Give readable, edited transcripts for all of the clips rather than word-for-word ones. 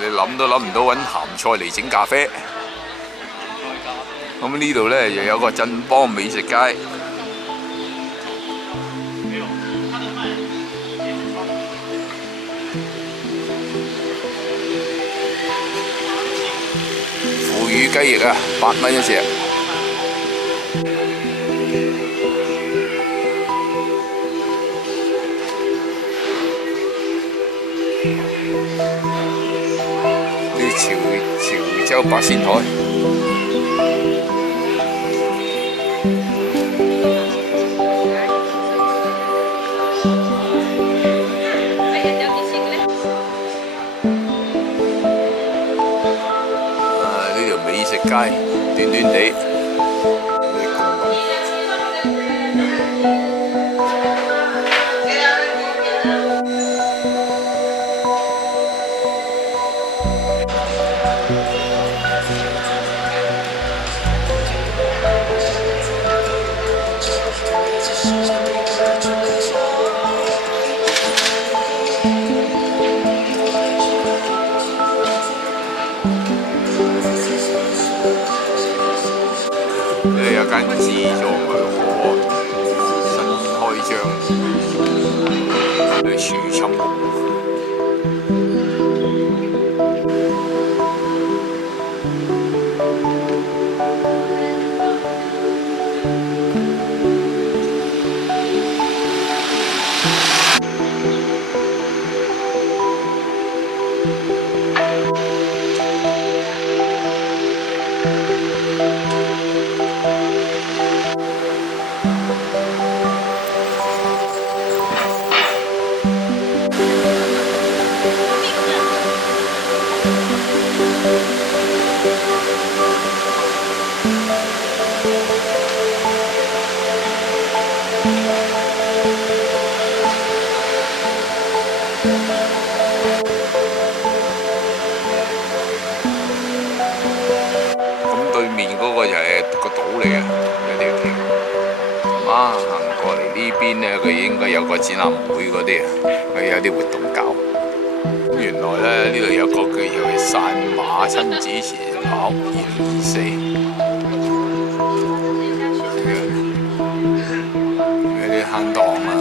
你諗都諗唔到揾鹹菜嚟整咖啡。咁呢度呢，又有個振邦美食街。腐乳雞翼啊，8蚊一隻。潮州八仙台。呢條美食街短短地，呢有間自助梅河新開張，係樹蔭屋。對面嗰個就係個島嚟嘅，有條橋。行過嚟呢邊呢，佢應該有個展覽會嗰啲啊，佢有啲活動搞。原來呢，呢度有個叫做散馬親子前跑2024，有啲攤檔啊，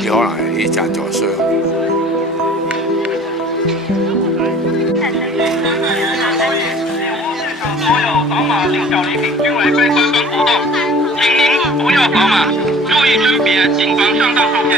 啲可能係啲贊助商。所有扫码领小礼品均为非官方活动，请您不要扫码，注意甄别，谨防上当受骗。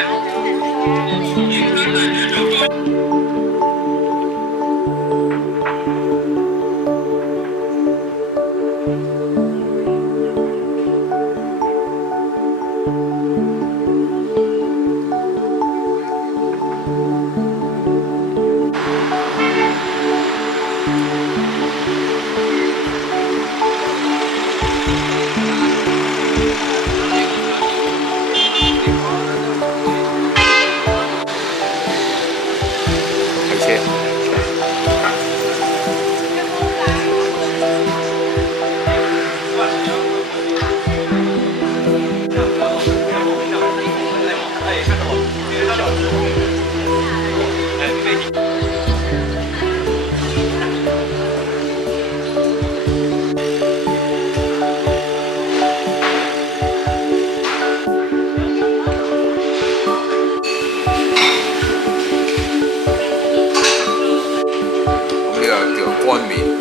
乾麵，呢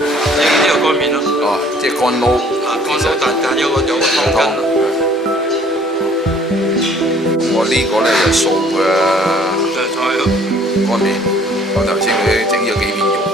個乾麵咯。哦，即係乾撈。乾撈，但有個湯羹。我呢個咧就素嘅菜咯，乾麵。我頭先佢整咗幾片肉。